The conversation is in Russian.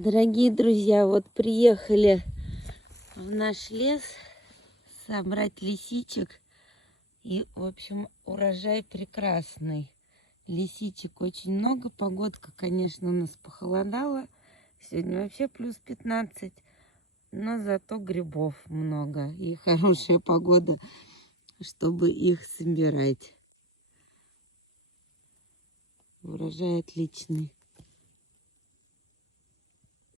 Дорогие друзья, вот приехали в наш лес собрать лисичек. И, в общем, урожай прекрасный. Лисичек очень много. Погодка, конечно, у нас похолодала. Сегодня вообще плюс 15. Но зато грибов много. И хорошая погода, чтобы их собирать. Урожай отличный.